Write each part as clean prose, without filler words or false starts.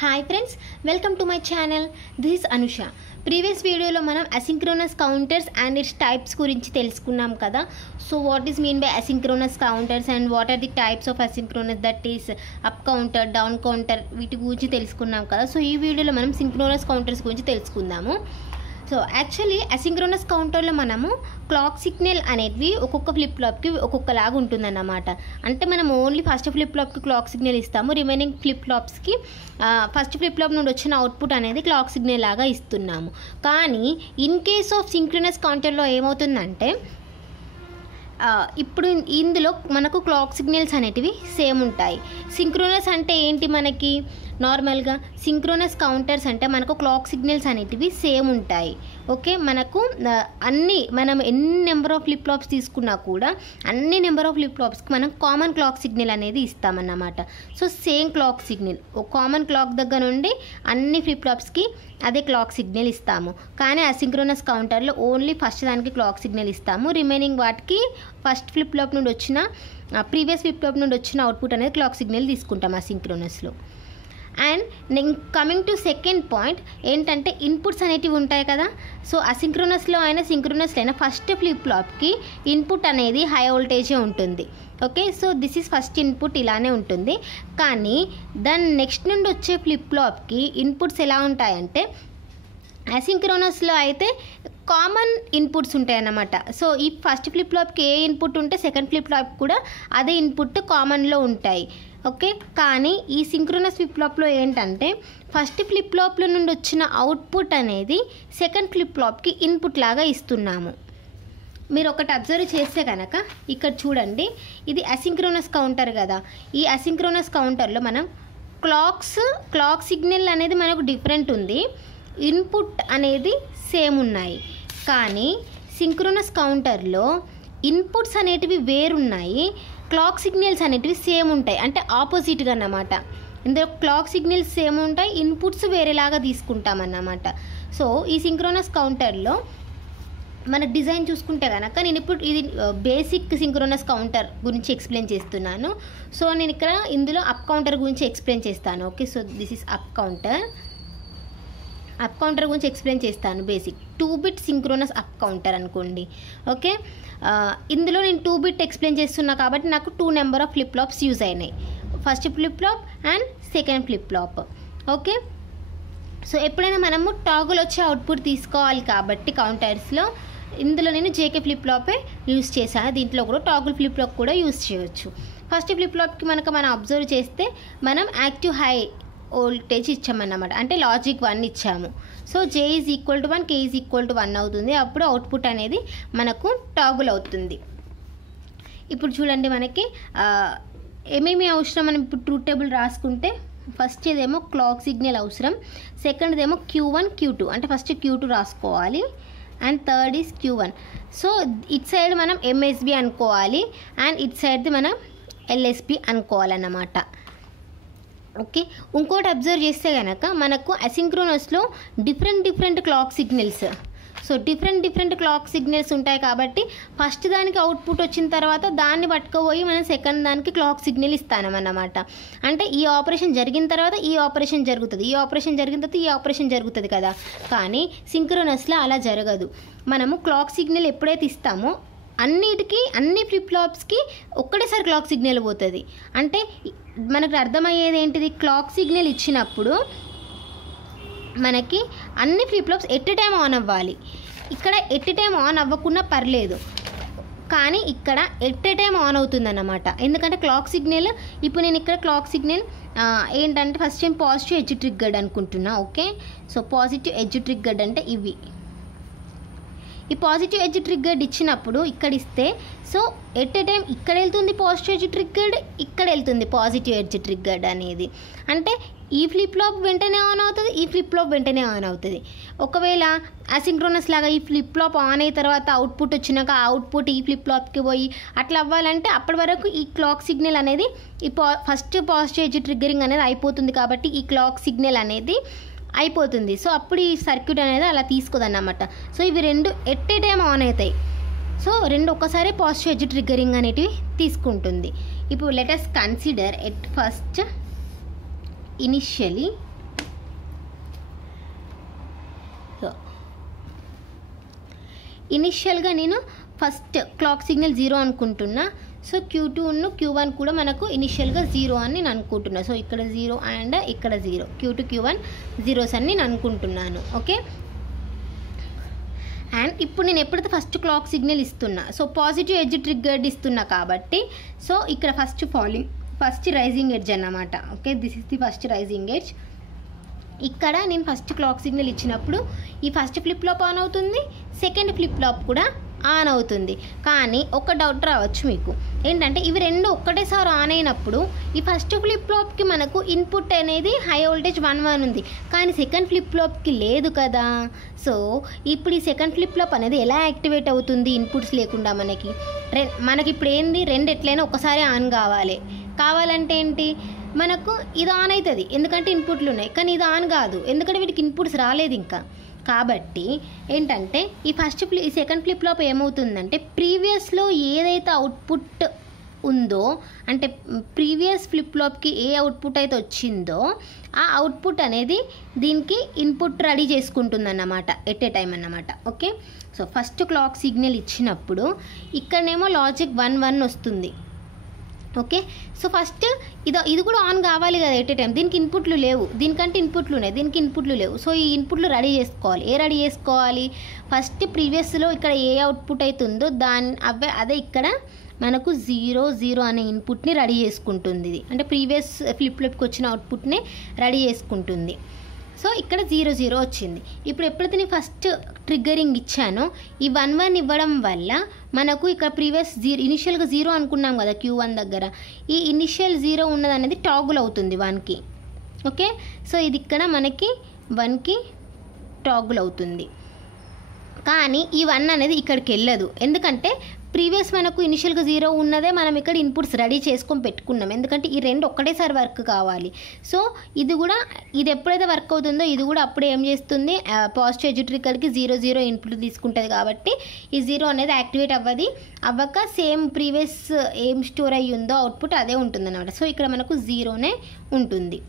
Hi friends, welcome to my channel. This is Anusha. Previous వీడియోలో మనం asynchronous counters and its types గురించి తెలుసుకున్నాం కదా. So what is mean by asynchronous counters and what are the types of asynchronous, that is up counter, down counter, వీటి గురించి తెలుసుకున్నాం కదా. So ఈ వీడియోలో మనం సింక్రోనస్ కౌంటర్స్ గురించి తెలుసుకుందాము. సో యాక్చువల్లీ అసింక్రోనస్ కౌంటర్లో మనము క్లాక్ సిగ్నల్ అనేటివి ఒక్కొక్క ఫ్లిప్ ఫ్లాప్కి ఒక్కొక్కలాగా ఉంటుందన్నమాట. అంటే మనం ఓన్లీ ఫస్ట్ ఫ్లిప్ ఫ్లాప్కి క్లాక్ సిగ్నల్ ఇస్తాము, రిమైనింగ్ ఫ్లిప్ ఫ్లాప్స్కి ఫస్ట్ ఫ్లిప్ ఫ్లాప్ నుండి వచ్చిన అవుట్పుట్ అనేది క్లాక్ సిగ్నల్ లాగా ఇస్తున్నాము. కానీ ఇన్ కేస్ ఆఫ్ సింక్రోనస్ కౌంటర్లో ఏమవుతుందంటే ఇప్పుడు ఇందులో మనకు క్లాక్ సిగ్నల్స్ అనేటివి సేమ్ ఉంటాయి. సింక్రోనస్ అంటే ఏంటి, మనకి నార్మల్గా సింక్రోనస్ కౌంటర్స్ అంటే మనకు క్లాక్ సిగ్నల్స్ అనేటివి సేమ్ ఉంటాయి. ఓకే, మనకు మనం ఎన్ని నెంబర్ ఆఫ్ ఫ్లిప్ ఫ్లాప్స్ తీసుకున్నా కూడా అన్ని నెంబర్ ఆఫ్ ఫ్లిప్ ఫ్లాప్స్కి మనం కామన్ క్లాక్ సిగ్నల్ అనేది ఇస్తామన్నమాట. సో సేమ్ క్లాక్ సిగ్నల్ ఒక కామన్ క్లాక్ దగ్గర నుండి అన్ని ఫ్లిప్ ఫ్లాప్స్కి అదే క్లాక్ సిగ్నల్ ఇస్తాము. కానీ అసింక్రోనస్ కౌంటర్లో ఓన్లీ ఫస్ట్ దానికి క్లాక్ సిగ్నల్ ఇస్తాము, రిమైనింగ్ వాటికి ఫస్ట్ ఫ్లిప్ ఫ్లాప్ నుండి వచ్చిన ప్రీవియస్ ఫ్లిప్ ఫ్లాప్ నుండి వచ్చిన అవుట్పుట్ అనేది క్లాక్ సిగ్నల్ తీసుకుంటాం అసింక్రోనస్లో. అండ్ నేను కమింగ్ టు సెకండ్ పాయింట్ ఏంటంటే ఇన్పుట్స్ అనేటివి ఉంటాయి కదా. సో అసింక్రోనస్లో అయినా సింక్రోనస్లో అయినా ఫస్ట్ ఫ్లిప్ ఫ్లాప్కి ఇన్పుట్ అనేది హై వోల్టేజే ఉంటుంది. Okay, so this is first input ఇలానే ఉంటుంది. కానీ దాని నెక్స్ట్ నుండి వచ్చే ఫ్లిప్ ఫ్లాప్కి ఇన్పుట్స్ ఎలా ఉంటాయంటే అసింక్రోనస్లో అయితే కామన్ ఇన్పుట్స్ ఉంటాయి అన్నమాట. సో ఈ ఫస్ట్ ఫ్లిప్ ఫ్లాప్కి ఏ ఇన్పుట్ ఉంటే సెకండ్ ఫ్లిప్ ఫ్లాప్ కూడా అదే ఇన్పుట్ కామన్లో ఉంటాయి. ఓకే, కానీ ఈ సింక్రోనస్ ఫ్లిప్ ఫ్లాప్లో ఏంటంటే ఫస్ట్ ఫ్లిప్ ఫ్లాప్లో నుండి వచ్చిన అవుట్పుట్ అనేది సెకండ్ ఫ్లిప్ ఫ్లాప్కి ఇన్పుట్ లాగా ఇస్తున్నాము. మీరు ఒకటి అబ్జర్వ్ చేస్తే కనుక ఇక్కడ చూడండి, ఇది అసింక్రోనస్ కౌంటర్ కదా. ఈ అసింక్రోనస్ కౌంటర్లో మనం క్లాక్ సిగ్నల్ అనేది మనకు డిఫరెంట్ ఉంది, ఇన్పుట్ అనేది సేమ్ ఉన్నాయి. కానీ సింక్రోనస్ కౌంటర్లో ఇన్పుట్స్ అనేటివి వేరున్నాయి, క్లాక్ సిగ్నల్స్ అనేటివి సేమ్ ఉంటాయి. అంటే ఆపోజిట్గా అన్నమాట. ఇందులో క్లాక్ సిగ్నల్స్ సేమ్ ఉంటాయి, ఇన్పుట్స్ వేరేలాగా తీసుకుంటామన్నమాట. సో ఈ సింక్రోనస్ కౌంటర్లో మన డిజైన్ చూసుకుంటే కనుక నేను ఇప్పుడు ఇది బేసిక్ సింక్రోనస్ కౌంటర్ గురించి ఎక్స్ప్లెయిన్ చేస్తున్నాను. సో నేను ఇక్కడ ఇందులో అప్ కౌంటర్ గురించి ఎక్స్ప్లెయిన్ చేస్తాను. Okay, so this is up counter గురించి ఎక్స్ప్లెయిన్ చేస్తాను. Basic 2 bit synchronous up counter అనుకోండి. ఓకే, ఇందులో నేను 2 బిట్ ఎక్స్ప్లెయిన్ చేస్తున్నా కాబట్టి నాకు 2 number of flip flops use అయినాయి, first flip flop and second flip flop. Okay, so ఎప్పుడైనా మనము టాగుల్ వచ్చే అవుట్పుట్ తీసుకోవాలి కాబట్టి కౌంటర్స్లో ఇందులో నేను జేకే ఫ్లిప్ ఫ్లాపే యూజ్ చేశాను. దీంట్లో కూడా టాగుల్ ఫ్లిప్ ఫ్లాప్ కూడా యూజ్ చేయవచ్చు. ఫస్ట్ ఫ్లిప్ ఫ్లాప్కి మనం అబ్జర్వ్ చేస్తే మనం యాక్టివ్ హై వోల్టేజ్ ఇచ్చామన్నమాట, అంటే లాజిక్ 1 ఇచ్చాము. So J is equal to 1, K is equal to 1 అవుతుంది. అప్పుడు అవుట్పుట్ అనేది మనకు టాగుల్ అవుతుంది. ఇప్పుడు చూడండి, మనకి ఏమేమి అవసరం మనం ఇప్పుడు ట్రూత్ టేబుల్ రాసుకుంటే ఫస్ట్ ఇదేమో క్లాక్ సిగ్నల్ అవసరం, సెకండ్ ఏమో Q1 Q2 అంటే ఫస్ట్ Q2 రాసుకోవాలి, and third is Q1. So it side మనం MSB అనుకోవాలి అండ్ ఇట్ సైడ్ది మనం LSB అనుకోవాలన్నమాట. ఓకే, ఇంకోటి అబ్జర్వ్ చేస్తే కనుక మనకు అసింక్రోనస్లో different clock signals, so different clock signals ఉంటాయి కాబట్టి ఫస్ట్ దానికి అవుట్పుట్ వచ్చిన తర్వాత దాన్ని పట్టుకుపోయి మనం సెకండ్ దానికి క్లాక్ సిగ్నల్ ఇస్తామన్నమాట. అంటే ఈ ఆపరేషన్ జరిగిన తర్వాత ఈ ఆపరేషన్ జరుగుతుంది, ఈ ఆపరేషన్ జరిగిన తర్వాత ఈ ఆపరేషన్ జరుగుతుంది కదా. కానీ సింక్రోనస్లో అలా జరగదు. మనము క్లాక్ సిగ్నల్ ఎప్పుడైతే ఇస్తామో అన్ని ఫ్లిప్ ఫ్లాప్స్కి ఒక్కటేసారి క్లాక్ సిగ్నల్ పోతుంది. అంటే మనకు అర్థమయ్యేది ఏంటిది, క్లాక్ సిగ్నల్ ఇచ్చినప్పుడు మనకి అన్ని flip flops at time on అవ్వాలి. ఇక్కడ ఎట్ టైం ఆన్ అవ్వకుండా పర్లేదు, కానీ ఇక్కడ ఎట్ టైం ఆన్ అవుతుందన్నమాట. ఎందుకంటే క్లాక్ సిగ్నల్ ఇప్పుడు నేను ఇక్కడ క్లాక్ సిగ్నల్ ఏంటంటే first time positive edge triggered అనుకుంటున్నా. Okay, so positive edge triggered అంటే ఇవి, ఈ పాజిటివ్ ఎడ్జ్ ట్రిగ్గర్డ్ ఇచ్చినప్పుడు ఇక్కడ ఇస్తే సో ఎట్ ఏ టైం ఇక్కడ వెళ్తుంది పాజిటివ్ ఎడ్జ్ ట్రిగ్గర్డ్, ఇక్కడ వెళ్తుంది పాజిటివ్ ఎడ్జ్ ట్రిగ్గర్డ్ అనేది. అంటే ఈ ఫ్లిప్ ఫ్లాప్ వెంటనే ఆన్ అవుతుంది, ఈ ఫ్లిప్ ఫ్లాప్ వెంటనే ఆన్ అవుతుంది. ఒకవేళ అసింక్రోనస్ లాగా ఈ ఫ్లిప్ ఫ్లాప్ ఆన్ అయిన తర్వాత అవుట్పుట్ వచ్చినాక ఆ అవుట్పుట్ ఈ ఫ్లిప్ ఫ్లాప్కి పోయి అట్లా అవ్వాలంటే అప్పటి వరకు ఈ క్లాక్ సిగ్నల్ అనేది ఈ ఫస్ట్ పాజిటివ్ ఎడ్జ్ ట్రిగ్గరింగ్ అనేది అయిపోతుంది కాబట్టి ఈ క్లాక్ సిగ్నల్ అనేది అయిపోతుంది. సో అప్పుడు ఈ సర్క్యూట్ అనేది అలా తీసుకోదన్నమాట. సో ఇవి రెండు ఎట్ ఏ టైం ఆన్ అవుతాయి. సో రెండు ఒక్కసారి పాజిటివ్ ఎడ్జ్ ట్రిగ్గరింగ్ అనేటివి తీసుకుంటుంది. ఇప్పుడు let us consider at first initially ఇనిషియల్గా నేను ఫస్ట్ క్లాక్ సిగ్నల్ 0 అనుకుంటున్నా. సో Q2 Q1 కూడా మనకు ఇనిషియల్గా 0 అని నేను అనుకుంటున్నా. సో ఇక్కడ 0 అండ్ ఇక్కడ 0, Q2 Q1 జీరోస్ అని నేను అనుకుంటున్నాను. ఓకే, అండ్ ఇప్పుడు నేను ఎప్పుడైతే ఫస్ట్ క్లాక్ సిగ్నల్ ఇస్తున్నా, సో పాజిటివ్ ఎడ్జ్ ట్రిగ్గర్డ్ ఇస్తున్నా కాబట్టి సో ఇక్కడ ఫస్ట్ రైజింగ్ ఎడ్జ్ అన్నమాట. Okay, this is the first rising edge. ఇక్కడ నేను ఫస్ట్ క్లాక్ సిగ్నల్ ఇచ్చినప్పుడు ఈ ఫస్ట్ ఫ్లిప్ ఫ్లాప్ ఆన్ అవుతుంది, సెకండ్ ఫ్లిప్ ఫ్లాప్ కూడా ఆన్ అవుతుంది. కానీ ఒక డౌట్ రావచ్చు మీకు, ఏంటంటే ఇవి రెండు ఒక్కటేసారి ఆన్ అయినప్పుడు ఈ ఫస్ట్ ఫ్లిప్ ఫ్లాప్కి మనకు ఇన్పుట్ అనేది హై వోల్టేజ్ 1 ఉంది, కానీ సెకండ్ ఫ్లిప్ ఫ్లాప్కి లేదు కదా. సో ఇప్పుడు ఈ సెకండ్ ఫ్లిప్ ఫ్లాప్ అనేది ఎలా యాక్టివేట్ అవుతుంది ఇన్పుట్స్ లేకుండా? మనకి ఇప్పుడు ఏంది, రెండు ఎట్లయినా ఒకసారి ఆన్ కావాలంటే ఏంటి, మనకు ఇది ఆన్ అవుతుంది ఎందుకంటే ఇన్పుట్లు ఉన్నాయి, కానీ ఇది ఆన్ కాదు ఎందుకంటే వీటికి ఇన్పుట్స్ రాలేదు ఇంకా. కాబట్టి ఏంటంటే ఈ సెకండ్ ఫ్లిప్ ఫ్లాప్ ఏమవుతుందంటే ప్రీవియస్లో ఏదైతే అవుట్పుట్ ఉందో, అంటే ప్రీవియస్ ఫ్లిప్ ఫ్లాప్కి ఏ అవుట్పుట్ అయితే వచ్చిందో ఆ అవుట్పుట్ అనేది దీనికి ఇన్పుట్ రెడీ చేసుకుంటుందన్నమాట ఎట్ ఏ టైం అన్నమాట. Okay, so first clock signal ఇచ్చినప్పుడు ఇక్కడనేమో లాజిక్ 1 వస్తుంది. ఓకే, సో ఫస్ట్ ఇది కూడా ఆన్ కావాలి కదా ఎట్ ఏ టైం. దీనికి ఇన్పుట్లు లేవు, దీనికంటే ఇన్పుట్లు ఉన్నాయి, దీనికి ఇన్పుట్లు లేవు. సో ఈ ఇన్పుట్లు రెడీ చేసుకోవాలి. రెడీ చేసుకోవాలి? ఫస్ట్ ప్రీవియస్లో ఇక్కడ ఏ అవుట్పుట్ అవుతుందో అదే ఇక్కడ మనకు 0 అనే ఇన్పుట్ని రెడీ చేసుకుంటుంది. ఇది అంటే ప్రీవియస్ ఫ్లిప్ ఫ్లాప్కి వచ్చిన అవుట్పుట్ని రెడీ చేసుకుంటుంది. సో ఇక్కడ 0 వచ్చింది. ఇప్పుడు ఎప్పుడైతే నేను ఫస్ట్ ట్రిగ్గరింగ్ ఇచ్చానో ఈ 1 ఇవ్వడం వల్ల మనకు ఇక్కడ ప్రీవియస్ ఇనిషియల్గా 0 అనుకున్నాం కదా Q1 దగ్గర, ఈ ఇనిషియల్ 0 ఉన్నది అనేది టాగుల్ అవుతుంది 1కి. ఓకే, సో ఇది ఇక్కడ మనకి 1కి టాగుల్ అవుతుంది. కానీ ఈ 1 అనేది ఇక్కడికి వెళ్ళదు, ఎందుకంటే ప్రీవియస్ మనకు ఇనిషియల్గా 0 ఉన్నదే మనం ఇక్కడ ఇన్పుట్స్ రెడీ చేసుకొని పెట్టుకున్నాం, ఎందుకంటే ఈ రెండు ఒక్కటేసారి వర్క్ కావాలి. సో ఇది ఎప్పుడైతే వర్క్ అవుతుందో ఇది కూడా అప్పుడే ఏం చేస్తుంది, పాజిటివ్ ఎడ్జ్ ట్రిగ్గర్కి 0 ఇన్పుట్ తీసుకుంటుంది. కాబట్టి ఈ 0 అనేది యాక్టివేట్ అవ్వక సేమ్ ప్రీవియస్ ఏం స్టోర్ అయ్యి ఉందో అవుట్పుట్ అదే ఉంటుంది అన్నమాట. సో ఇక్కడ మనకు 0 ఉంటుంది.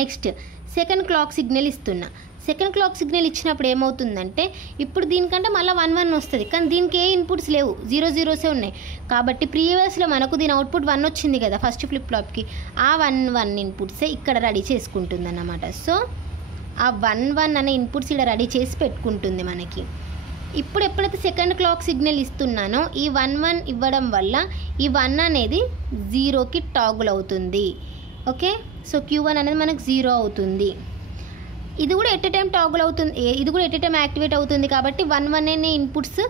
నెక్స్ట్ సెకండ్ క్లాక్ సిగ్నల్ ఇస్తున్నా. సెకండ్ క్లాక్ సిగ్నల్ ఇచ్చినప్పుడు ఏమవుతుందంటే ఇప్పుడు దీనికంటే మళ్ళీ 1 వస్తుంది, కానీ దీనికి ఏ ఇన్పుట్స్ లేవు, 0 ఉన్నాయి. కాబట్టి ప్రీవియస్లో మనకు దీని అవుట్పుట్ 1 వచ్చింది కదా ఫస్ట్ ఫ్లిప్ ఫ్లాప్కి, ఆ 1 ఇన్పుట్సే ఇక్కడ రెడీ చేసుకుంటుంది అన్నమాట. సో ఆ 1 అనే ఇన్పుట్స్ ఇక్కడ రెడీ చేసి పెట్టుకుంటుంది మనకి. ఇప్పుడు ఎప్పుడైతే సెకండ్ క్లాక్ సిగ్నల్ ఇస్తున్నానో ఈ 1 ఇవ్వడం వల్ల ఈ 1 అనేది 0కి టాగుల్ అవుతుంది. ఓకే, సో Q1 అనేది మనకు 0 అవుతుంది. ఇది కూడా ఎట్ ఎ టైం టాగుల్ అవుతుంది, ఇది కూడా ఎట్ ఎ టైం యాక్టివేట్ అవుతుంది. కాబట్టి 1 అనే ఇన్పుట్స్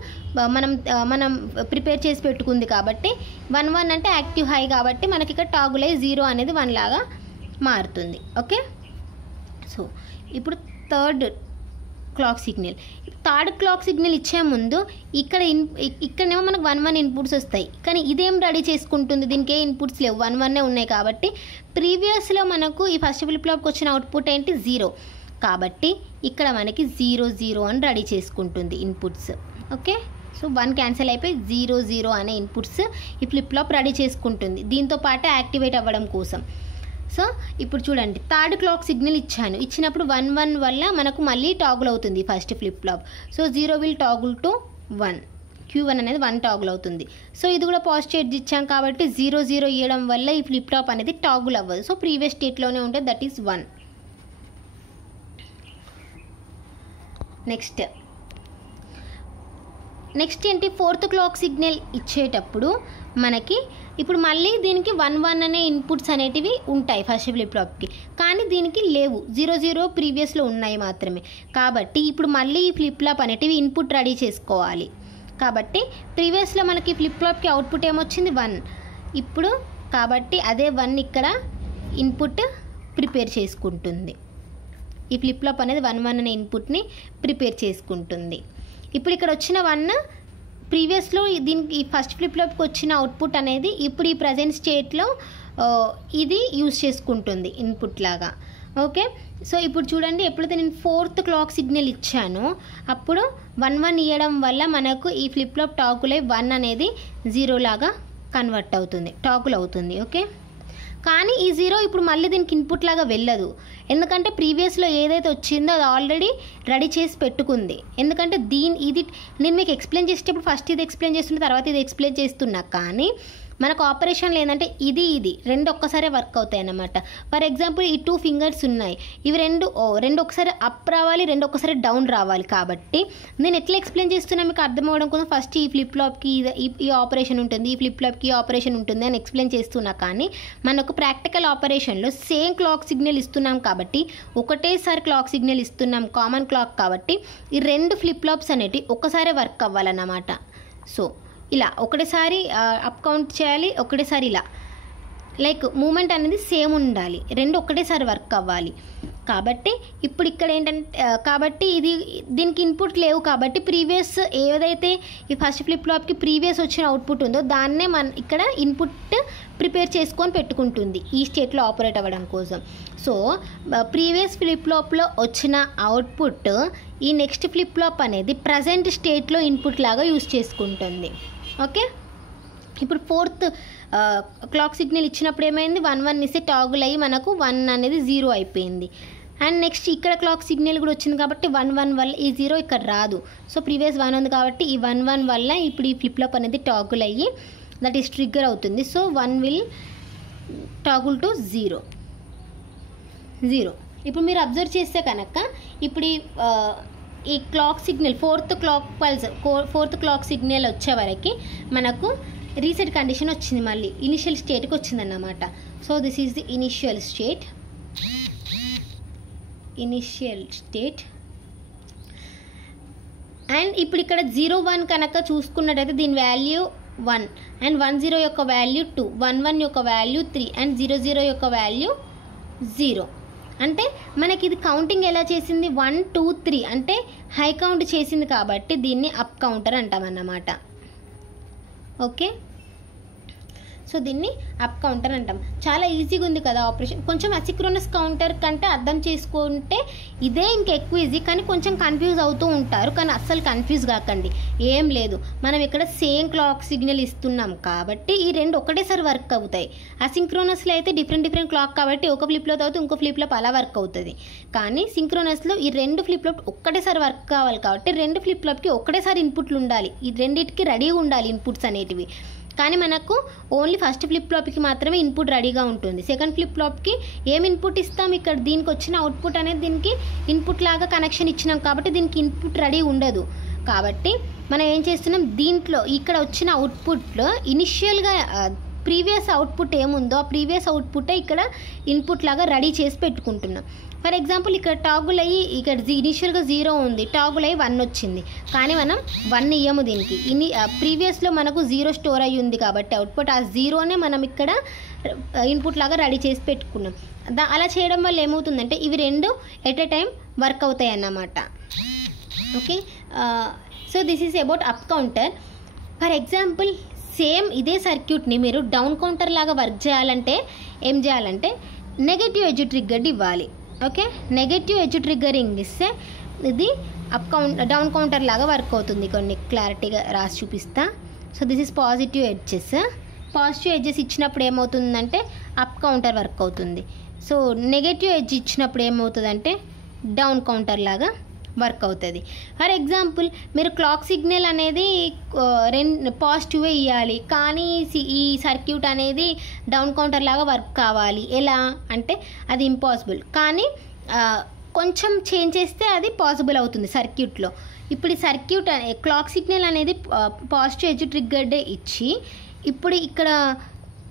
మనం ప్రిపేర్ చేసి పెట్టుకుంది కాబట్టి 1 అంటే యాక్టివ్ హై కాబట్టి మనకి ఇక్కడ టాగుల్ అయ్యి 0 అనేది 1 లాగా మారుతుంది. ఓకే, సో ఇప్పుడు థర్డ్ క్లాక్ సిగ్నల్ ఇచ్చే ముందు ఇక్కడనేమో మనకు 1 ఇన్పుట్స్ వస్తాయి, కానీ ఇదేం రెడీ చేసుకుంటుంది, దీనికి ఏ ఇన్పుట్స్ లేవు, 1 ఉన్నాయి. కాబట్టి ప్రీవియస్లో మనకు ఈ ఫస్ట్ ఫ్లిప్ ఫ్లాప్కి వచ్చిన అవుట్పుట్ ఏంటి 0, కాబట్టి ఇక్కడ మనకి 0 అని రెడీ చేసుకుంటుంది ఇన్పుట్స్. ఓకే, సో 1 క్యాన్సిల్ అయిపోయి 0 అనే ఇన్పుట్స్ ఈ ఫ్లిప్ ఫ్లాప్ రెడీ చేసుకుంటుంది, దీంతో పాటు యాక్టివేట్ అవ్వడం కోసం. సో ఇప్పుడు చూడండి థర్డ్ క్లాక్ సిగ్నల్ ఇచ్చినప్పుడు 1 వల్ల మనకు మళ్ళీ టాగుల్ అవుతుంది first flip flop. So 0 will toggle to 1, Q1 అనేది 1 టాగుల్ అవుతుంది. సో ఇది కూడా పాజిటివ్ ఎడ్జ్ ఇచ్చాం కాబట్టి 0 ఇవ్వడం వల్ల ఈ ఫ్లిప్ ఫ్లాప్ అనేది టాగుల్ అవ్వదు. సో ప్రీవియస్ స్టేట్లోనే ఉంటుంది, దట్ ఈస్ 1. నెక్స్ట్ ఏంటి, ఫోర్త్ క్లాక్ సిగ్నల్ ఇచ్చేటప్పుడు మనకి ఇప్పుడు మళ్ళీ దీనికి 1 అనే ఇన్పుట్స్ అనేటివి ఉంటాయి ఫస్ట్ ఫ్లిప్ ఫ్లాప్కి, కానీ దీనికి లేవు, 0 ప్రీవియస్లో ఉన్నాయి మాత్రమే. కాబట్టి ఇప్పుడు మళ్ళీ ఈ ఫ్లిప్ ఫ్లాప్ అనేటివి ఇన్పుట్ రెడీ చేసుకోవాలి. కాబట్టి ప్రీవియస్లో మనకి ఫ్లిప్ ఫ్లాప్కి అవుట్పుట్ ఏమొచ్చింది 1, ఇప్పుడు కాబట్టి అదే 1 ఇక్కడ ఇన్పుట్ ప్రిపేర్ చేసుకుంటుంది. ఈ ఫ్లిప్ ఫ్లాప్ అనేది 1 అనే ఇన్పుట్ని ప్రిపేర్ చేసుకుంటుంది. ఇప్పుడు ఇక్కడ వచ్చిన 1 ప్రీవియస్లో దీనికి ఈ ఫస్ట్ ఫ్లిప్ ఫ్లాప్కి వచ్చిన అవుట్పుట్ అనేది ఇప్పుడు ఈ ప్రజెంట్ స్టేట్లో ఇది యూజ్ చేసుకుంటుంది ఇన్పుట్ లాగా. ఓకే, సో ఇప్పుడు చూడండి ఎప్పుడైతే నేను ఫోర్త్ క్లాక్ సిగ్నల్ ఇచ్చానో అప్పుడు 1 ఇవ్వడం వల్ల మనకు ఈ ఫ్లిప్ ఫ్లాప్ టాగుల్ అయ్యి 1 అనేది 0 లాగా కన్వర్ట్ అవుతుంది, టాగుల్ అవుతుంది. ఓకే, కానీ ఈ 0 ఇప్పుడు మళ్ళీ దీనికి ఇన్పుట్ లాగా వెళ్ళదు, ఎందుకంటే ప్రీవియస్లో ఏదైతే వచ్చిందో అది ఆల్రెడీ రెడీ చేసి పెట్టుకుంది. ఎందుకంటే ఇది నేను మీకు ఎక్స్ప్లెయిన్ చేసేటప్పుడు ఫస్ట్ ఇది ఎక్స్ప్లెయిన్ చేస్తున్నా, తర్వాత ఇది ఎక్స్ప్లెయిన్ చేస్తున్నా. కానీ మనకు ఆపరేషన్లు ఏంటంటే ఇది రెండు ఒక్కసారే వర్క్ అవుతాయి అన్నమాట. ఫర్ ఎగ్జాంపుల్ ఈ 2 ఫింగర్స్ ఉన్నాయి, ఇవి రెండు ఒకసారి అప్ రావాలి, రెండు ఒక్కసారి డౌన్ రావాలి. కాబట్టి నేను ఎట్లా ఎక్స్ప్లెయిన్ చేస్తున్నా మీకు అర్థం అవ్వడం కోసం ఫస్ట్ ఈ ఫ్లిప్ ఫ్లాప్కి ఈ ఆపరేషన్ ఉంటుంది, ఈ ఫ్లిప్ ఫ్లాప్కి ఈ ఆపరేషన్ ఉంటుంది అని ఎక్స్ప్లెయిన్ చేస్తున్నా. కానీ మనకు ప్రాక్టికల్ ఆపరేషన్లో సేమ్ క్లాక్ సిగ్నల్ ఇస్తున్నాం కాబట్టి, ఒకటేసారి క్లాక్ సిగ్నల్ ఇస్తున్నాం, కామన్ క్లాక్ కాబట్టి ఈ 2 ఫ్లిప్ ఫ్లాప్స్ అనేటివి ఒక్కసారి వర్క్ అవ్వాలన్నమాట. సో ఇలా ఒకటేసారి అప్ కౌంట్ చేయాలి, ఒకటేసారి ఇలా లైక్ మూమెంట్ అనేది సేమ్ ఉండాలి, రెండు ఒకటేసారి వర్క్ అవ్వాలి. కాబట్టి ఇప్పుడు ఇక్కడ ఏంటంటే కాబట్టి దీనికి ఇన్పుట్ లేవు కాబట్టి ప్రీవియస్ ఏదైతే ఈ ఫస్ట్ ఫ్లిప్ ఫ్లాప్కి ప్రీవియస్ వచ్చిన అవుట్పుట్ ఉందో దాన్నే ఇక్కడ ఇన్పుట్ ప్రిపేర్ చేసుకొని పెట్టుకుంటుంది ఈ స్టేట్లో ఆపరేట్ అవ్వడం కోసం. సో ప్రీవియస్ ఫ్లిప్ ఫ్లాప్లో వచ్చిన అవుట్పుట్ ఈ నెక్స్ట్ ఫ్లిప్ ఫ్లాప్ అనేది ప్రజెంట్ స్టేట్లో ఇన్పుట్ లాగా యూజ్ చేసుకుంటుంది. ఓకే, ఇప్పుడు 4th క్లాక్ సిగ్నల్ ఇచ్చినప్పుడు ఏమైంది, 1 ఇస్తే టాగుల్ అయ్యి మనకు 1 అనేది 0 అయిపోయింది. అండ్ నెక్స్ట్ ఇక్కడ క్లాక్ సిగ్నల్ కూడా వచ్చింది కాబట్టి 1 వల్ల ఈ 0 ఇక్కడ రాదు. సో ప్రీవియస్ 1 ఉంది కాబట్టి ఈ 1 వల్ల ఇప్పుడు ఈ ఫ్లిప్ ఫ్లాప్ అనేది టాగుల్ అయ్యి దట్ ఈస్ ట్రిగ్గర్ అవుతుంది. So 1 will toggle to 0. ఇప్పుడు మీరు అబ్జర్వ్ చేస్తే కనుక ఇప్పుడు ఈ clock signal 4th clock signal వచ్చే వరకు మనకు రీసెట్ కండిషన్ వచ్చింది, మళ్ళీ ఇనిషియల్ స్టేట్కి వచ్చిందన్నమాట. So this is the initial state. And ఇప్పుడు ఇక్కడ 0-1 కనుక చూసుకున్నట్టయితే దీని వాల్యూ 1 అండ్ 10 యొక్క వాల్యూ 2, 11 యొక్క వాల్యూ 3 అండ్ 00 యొక్క వాల్యూ 0. అంటే మనకి ఇది కౌంటింగ్ ఎలా చేసింది, 1 2 3 అంటే హై కౌంట్ చేసింది కాబట్టి దీన్ని అప్ కౌంటర్ అంటామన్నమాట. ఓకే, సో దీన్ని అప్ కౌంటర్ అంటాం. చాలా ఈజీగా ఉంది కదా ఆపరేషన్. కొంచెం అసిక్రోనస్ కౌంటర్ కంటే అర్థం చేసుకుంటే ఇదే ఇంకెక్కువ ఈజీ, కానీ కొంచెం కన్ఫ్యూజ్ అవుతూ ఉంటారు. కానీ అస్సలు కన్ఫ్యూజ్ కాకండి, ఏం లేదు. మనం ఇక్కడ సేమ్ క్లాక్ సిగ్నల్ ఇస్తున్నాం కాబట్టి ఈ రెండు ఒకటేసారి వర్క్ అవుతాయి. అసింక్రోనస్లో అయితే డిఫరెంట్ క్లాక్ కాబట్టి ఒక ఫ్లిప్లో అవుతుంది, ఇంకో ఫ్లిప్లో అలా వర్క్ అవుతుంది. కానీ సింక్రోనస్లో ఈ 2 ఫ్లిప్లో ఒక్కటేసారి వర్క్ కావాలి కాబట్టి 2 ఫ్లిప్లోకి ఒకటేసారి ఇన్పుట్లు ఉండాలి, ఈ రెండింటికి రెడీగా ఉండాలి ఇన్పుట్స్ అనేటివి. కానీ మనకు ఓన్లీ ఫస్ట్ ఫ్లిప్ ఫ్లాప్కి మాత్రమే ఇన్పుట్ రెడీగా ఉంటుంది. సెకండ్ ఫ్లిప్ ఫ్లాప్కి ఏం ఇన్పుట్ ఇస్తాం, ఇక్కడ దీనికి వచ్చిన అవుట్పుట్ అనేది దీనికి ఇన్పుట్ లాగా కనెక్షన్ ఇచ్చినాం కాబట్టి దీనికి ఇన్పుట్ రెడీ ఉండదు. కాబట్టి మనం ఏం చేస్తున్నాం, దీంట్లో ఇక్కడ వచ్చిన అవుట్పుట్లో ఇనిషియల్గా ప్రీవియస్ అవుట్పుట్ ఏముందో ఆ ప్రీవియస్ అవుట్పుటే ఇక్కడ ఇన్పుట్ లాగా రెడీ చేసి పెట్టుకుంటున్నాం. ఫర్ ఎగ్జాంపుల్ ఇక్కడ టాగుల్ అయ్యి ఇక్కడ ఇనిషియల్గా 0 ఉంది, టాగుల్ అయ్యి 1 వచ్చింది, కానీ మనం 1 ఇయ్యము దీనికి. ప్రీవియస్లో మనకు 0 స్టోర్ అయ్యి ఉంది కాబట్టి అవుట్పుట్ ఆ 0నే మనం ఇక్కడ ఇన్పుట్ లాగా రెడీ చేసి పెట్టుకున్నాం. అలా చేయడం వల్ల ఏమవుతుందంటే ఇవి రెండు ఎట్ ఎ టైం వర్క్ అవుతాయి అన్నమాట. Okay, so this is about up counter. For example same ఇదే సర్క్యూట్ని మీరు డౌన్ కౌంటర్ లాగా వర్క్ చేయాలంటే ఏం చేయాలంటే నెగటివ్ ఎడ్జ్ ట్రిగ్గర్డ్ ఇవ్వాలి. ఓకే, నెగటివ్ ఎడ్జ్ ట్రిగ్గరింగ్ ఇస్తే ఇది డౌన్ కౌంటర్ లాగా వర్క్ అవుతుంది. కొన్ని క్లారిటీగా రాసి చూపిస్తా. So this is positive edges. Positive edges ఇచ్చినప్పుడు ఏమవుతుందంటే అప్ కౌంటర్ వర్క్ అవుతుంది. సో నెగటివ్ ఎడ్జ్ ఇచ్చినప్పుడు ఏమవుతుందంటే డౌన్ కౌంటర్ లాగా వర్క్ అవుతుంది. ఫర్ ఎగ్జాంపుల్ మీరు క్లాక్ సిగ్నల్ అనేది పాజిటివే ఇవ్వాలి, కానీ ఈ సర్క్యూట్ అనేది డౌన్ కౌంటర్ లాగా వర్క్ కావాలి. ఎలా అంటే అది ఇంపాసిబుల్, కానీ కొంచెం చేంజ్ చేస్తే అది పాసిబుల్ అవుతుంది సర్క్యూట్లో. ఇప్పుడు ఈ సర్క్యూట్ క్లాక్ సిగ్నల్ అనేది పాజిటివ్ ఎడ్జ్ ట్రిగ్గర్డే ఇచ్చి ఇప్పుడు ఇక్కడ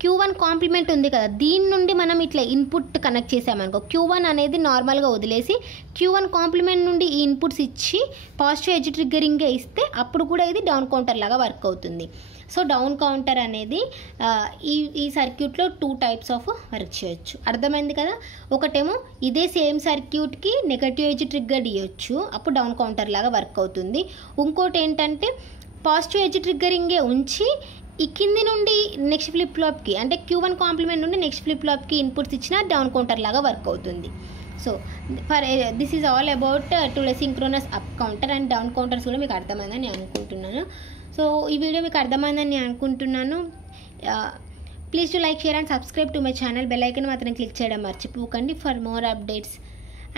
Q1 కాంప్లిమెంట్ ఉంది కదా, దీని నుండి మనం ఇట్లా ఇన్పుట్ కనెక్ట్ చేసామనుకో, Q1 అనేది నార్మల్గా వదిలేసి Q1 కాంప్లిమెంట్ నుండి ఈ ఇన్పుట్స్ ఇచ్చి పాజిటివ్ ఎడ్జ్ ట్రిగ్గరింగే ఇస్తే అప్పుడు కూడా ఇది డౌన్ కౌంటర్ లాగా వర్క్ అవుతుంది. సో డౌన్ కౌంటర్ అనేది ఈ సర్క్యూట్లో 2 టైప్స్ ఆఫ్ వర్క్ చేయొచ్చు. అర్థమైంది కదా, ఒకటేమో ఇదే సేమ్ సర్క్యూట్కి నెగటివ్ ఎడ్జ్ ట్రిగ్గర్డ్ ఇవ్వచ్చు, అప్పుడు డౌన్ కౌంటర్ లాగా వర్క్ అవుతుంది. ఇంకోటి ఏంటంటే పాజిటివ్ ఎడ్జ్ ట్రిగ్గరింగే ఉంచి ఈ కింది నుండి నెక్స్ట్ ఫ్లిప్ ఫ్లాప్కి అంటే Q1 కాంప్లిమెంట్ నుండి నెక్స్ట్ ఫ్లిప్ ఫ్లాప్కి ఇన్పుట్స్ ఇచ్చిన డౌన్ కౌంటర్ లాగా వర్క్ అవుతుంది. So for this is all about today synchronous up counter and down counters కూడా మీకు అర్థమైందని నేను అనుకుంటున్నాను. సో ఈ వీడియో మీకు అర్థమైందని నేను అనుకుంటున్నాను. Please to like, share and subscribe to my channel. Bell icon మాత్రం క్లిక్ చేయడం మర్చిపోకండి ఫర్ మోర్ అప్డేట్స్.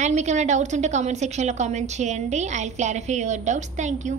అండ్ మీకు ఏమైనా డౌట్స్ ఉంటే కామెంట్ సెక్షన్లో కామెంట్ చేయండి. I will clarify your doubts. Thank you.